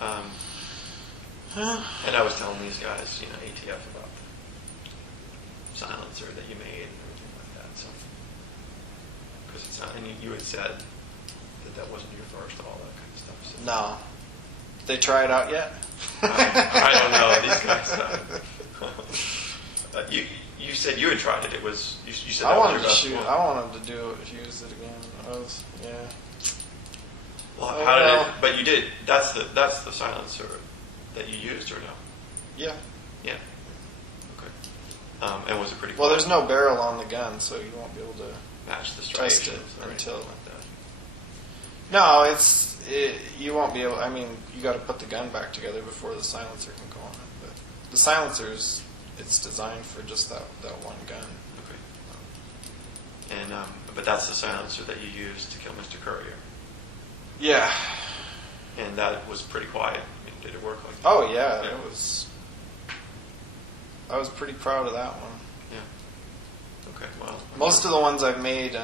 Um, and I was telling these guys, ATF about the silencer that you made and everything like that. So, because it's not, and you had said that wasn't your first, all that kind of stuff. So. No. Did they try it out yet? I don't know. These guys. You said you had tried it. It was you said I that wanted was your to best shoot. one. I wanted to use it again. Well, how did it? But you did. That's the silencer that you used, or no? Yeah. Yeah. Okay. And was it pretty? Well, there's no barrel on the gun, so you won't be able to match the test it until. until. No, you won't be able. I mean, you got to put the gun back together before the silencer can go on it. But the silencer's it's designed for just that one gun. Okay. And but that's the silencer that you used to kill Mr. Courier. Yeah. And that was pretty quiet. I mean, did it work like that? Oh yeah, it was. I was pretty proud of that one. Yeah. Okay. Well. Most of the ones I've made,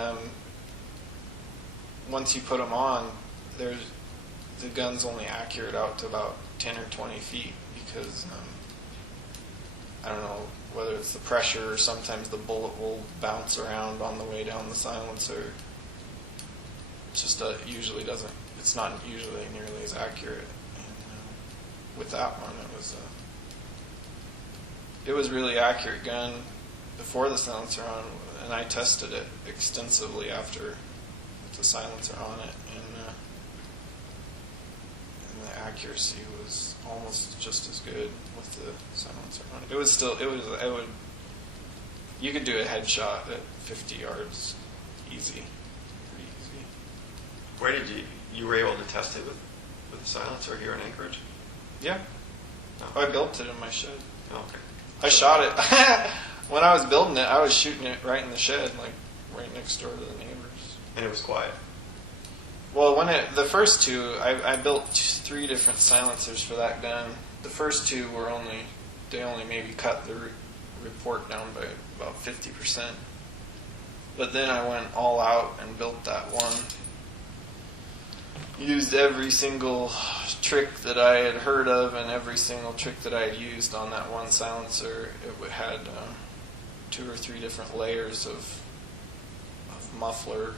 once you put them on, the gun's only accurate out to about 10 or 20 feet because I don't know whether it's the pressure or sometimes the bullet will bounce around on the way down the silencer. It just usually doesn't. It's not usually nearly as accurate. And with that one, it was really accurate gun before the silencer on, and I tested it extensively after with the silencer on it, and the accuracy was almost just as good with the silencer on it. You could do a headshot at 50 yards easy, pretty easy. Where did you were able to test it with the silencer here in Anchorage? Yeah. Oh. I built it in my shed. Oh, okay. I shot it. When I was building it, I was shooting it right in the shed, like right next door to the neighbors. And it was quiet. Well, the first two, I built 3 different silencers for that gun. The first two they only maybe cut the report down by about 50%. But then I went all out and built that one. Used every single trick that I had heard of and every single trick that I had used on that one silencer. It had 2 or 3 different layers of muffler.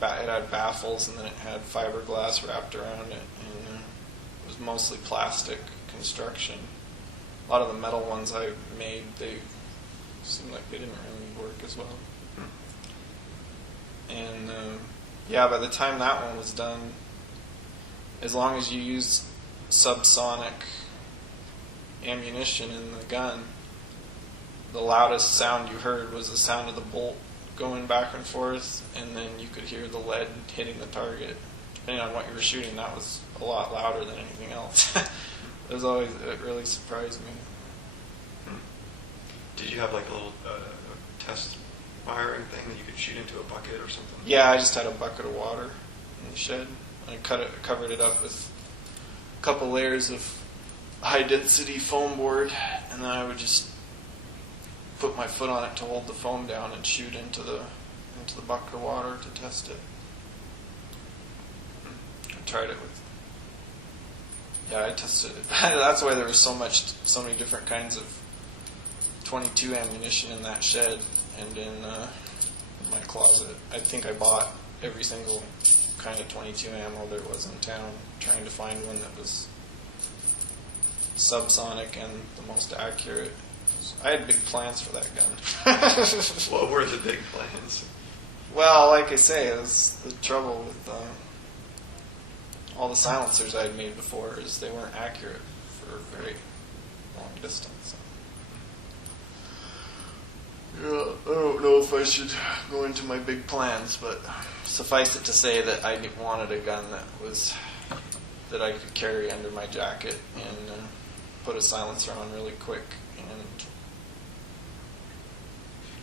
It had baffles, and then it had fiberglass wrapped around it, and it was mostly plastic construction. A lot of the metal ones I made, they seemed like they didn't really work as well. And by the time that one was done, as long as you used subsonic ammunition in the gun, the loudest sound you heard was the sound of the bolt going back and forth, and then you could hear the lead hitting the target. Depending on what you were shooting, that was a lot louder than anything else. It really surprised me. Did you have like a little test firing thing that you could shoot into a bucket or something? Yeah, I just had a bucket of water in the shed. I covered it up with a couple layers of high density foam board, and then I would just put my foot on it to hold the foam down and shoot into the bucket of water to test it. I tried it with. Yeah, I tested it. That's why there was so many different kinds of .22 ammunition in that shed and in my closet. I think I bought every single kind of .22 ammo there was in town, trying to find one that was subsonic and the most accurate. I had big plans for that gun. What were the big plans? Well, like I say, it was the trouble with all the silencers I had made before is they weren't accurate for a very long distance. Yeah, I don't know if I should go into my big plans, but suffice it to say that I wanted a gun that I could carry under my jacket and put a silencer on really quick. And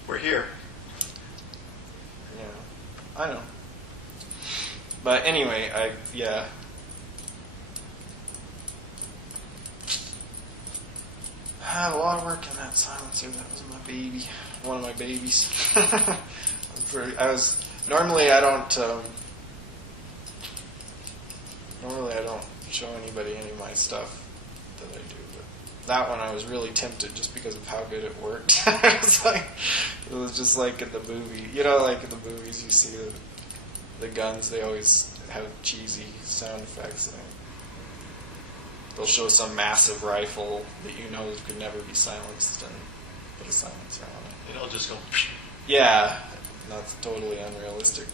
we're here. Yeah, I know. But anyway, I had a lot of work in that silencer. That was my baby, one of my babies. Normally I don't show anybody any of my stuff that I do. But that one I was really tempted just because of how good it worked. It was just like in the movie. You know, like in the movies you see the guns, they always have cheesy sound effects. And they'll show some massive rifle that you know could never be silenced and put a silencer on it. It'll just go. Yeah, that's totally unrealistic,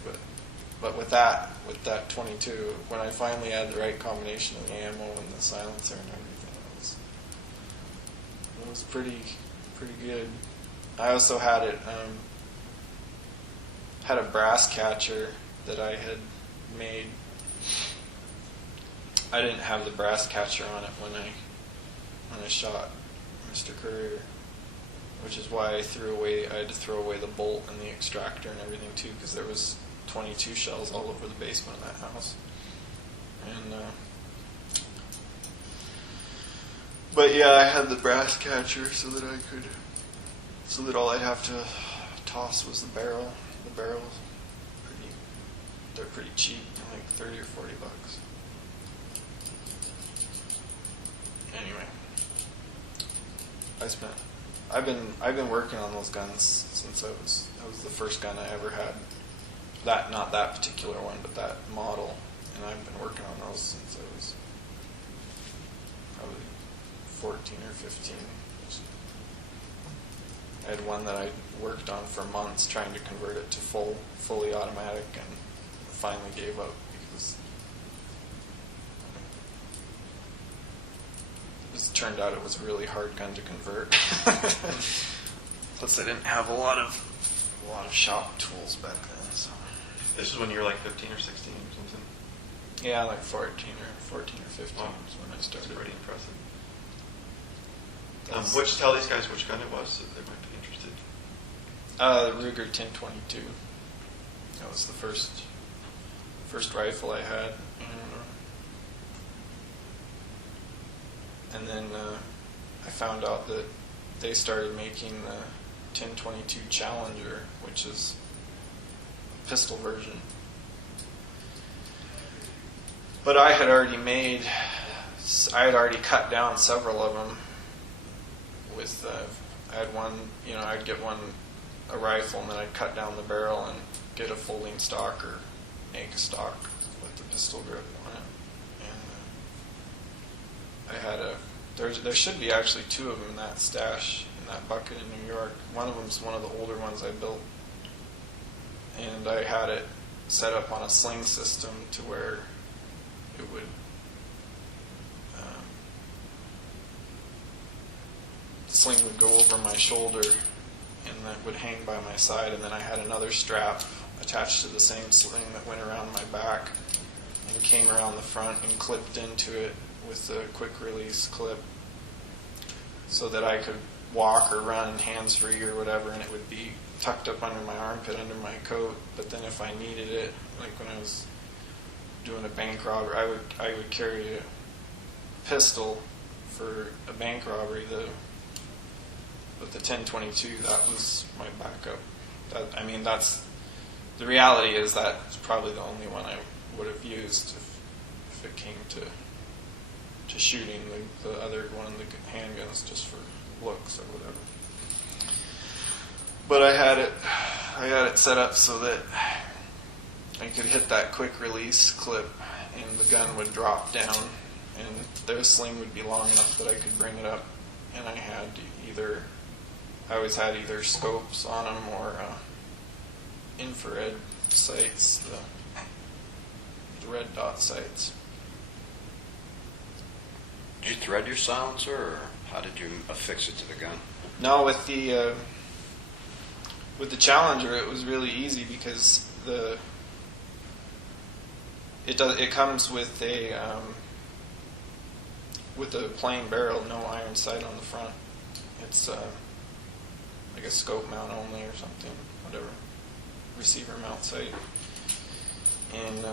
but with that 22, when I finally had the right combination of the ammo and the silencer and everything, it was pretty good. I also had had a brass catcher that I had made. I didn't have the brass catcher on it when I shot Mr. Courier, which is why I had to throw away the bolt and the extractor and everything too, because there was 22 shells all over the basement of that house. And but yeah, I had the brass catcher so that all I'd have to toss was the barrel. The barrels, they're pretty cheap, like $30 or $40. Anyway, I've been working on those guns since that was the first gun I ever had. Not that particular one, but that model, and I've been working on those since I was probably 14 or 15. I had one that I worked on for months trying to convert it to fully automatic, and finally gave up because it turned out it was a really hard gun to convert. Plus, I didn't have a lot of shop tools back then. So This is when you were like 15 or 16 or something? yeah, like 14 or 15 Wow. was when I started. That's pretty impressive. That's- Tell these guys which gun it was so they might be interested. The Ruger 1022. That was the first rifle I had. And then I found out that they started making the 1022 Challenger, which is a pistol version. But I had already cut down several of them. I had one, I'd get a rifle, and then I'd cut down the barrel and get a folding stock or make a stock with the pistol grip on it. And I had there should be actually two of them in that stash, in that bucket in New York. One of them's one of the older ones I built. And I had it set up on a sling system to where it would the sling would go over my shoulder and that would hang by my side, and then I had another strap attached to the same sling that went around my back and came around the front and clipped into it with a quick release clip so that I could walk or run hands-free or whatever, and it would be tucked up under my armpit, under my coat. But then if I needed it, like when I was doing a bank robbery, I would carry a pistol for a bank robbery. With the 1022, that was my backup. That's the reality is that's probably the only one I would have used if it came to shooting the other one, the handguns, just for looks or whatever. But I had it set up so that I could hit that quick release clip and the gun would drop down and the sling would be long enough that I could bring it up, and I always had either scopes on them or infrared sights, the red dot sights. Did you thread your silencer, or how did you affix it to the gun? No, with the Challenger, it was really easy because it comes with a plain barrel, no iron sight on the front. It's like a scope mount only or something, whatever, receiver mount sight, and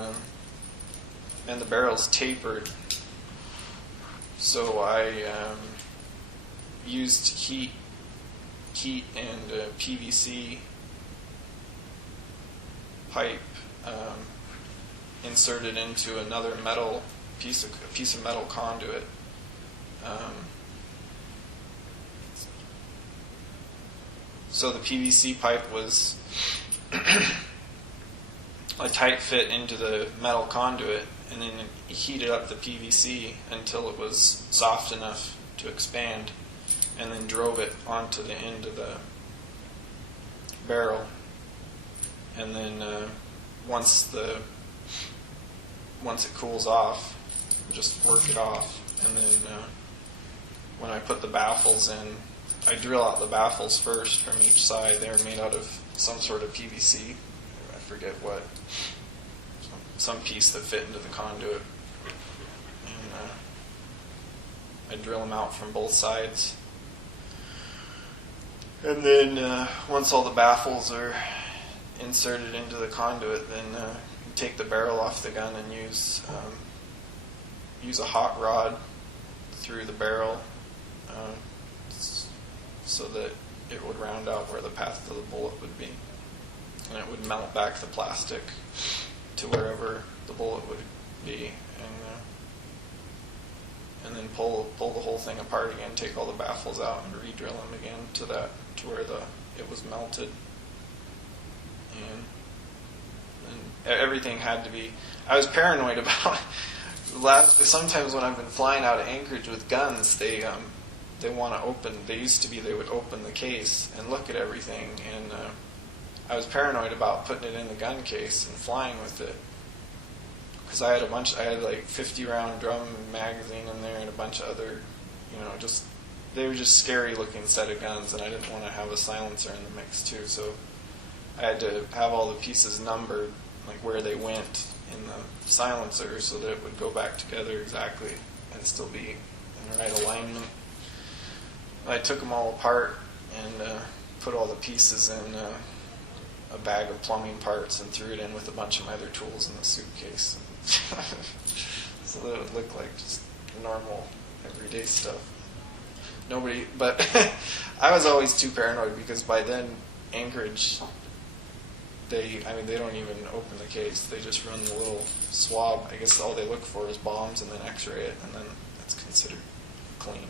the barrel's tapered. So I used heat and PVC pipe inserted into another metal piece of metal conduit. So the PVC pipe was a tight fit into the metal conduit, and then he heated up the PVC until it was soft enough to expand, and then drove it onto the end of the barrel. And then once it cools off, just work it off. And then when I put the baffles in, I drill out the baffles first from each side. They were made out of some sort of PVC. I forget what. Some piece that fit into the conduit. And I drill them out from both sides. And then once all the baffles are inserted into the conduit, then you take the barrel off the gun and use a hot rod through the barrel so that it would round out where the path of the bullet would be, and it would melt back the plastic to wherever the bullet would be, and then pull the whole thing apart again, take all the baffles out and re-drill them again to where it was melted. And everything had to be. I was paranoid about. Sometimes when I've been flying out of Anchorage with guns, they want to open. They would open the case and look at everything, and I was paranoid about putting it in the gun case and flying with it, because I had like 50 round drum magazine in there and a bunch of other, they were just scary looking set of guns, and I didn't want to have a silencer in the mix too, so I had to have all the pieces numbered, like where they went in the silencer, so that it would go back together exactly and still be in the right alignment. I took them all apart and put all the pieces in a bag of plumbing parts and threw it in with a bunch of my other tools in the suitcase. So that it would look like just normal, everyday stuff. But I was always too paranoid, because by then, Anchorage, they don't even open the case. They just run the little swab. I guess all they look for is bombs and then x-ray it, and then it's considered clean.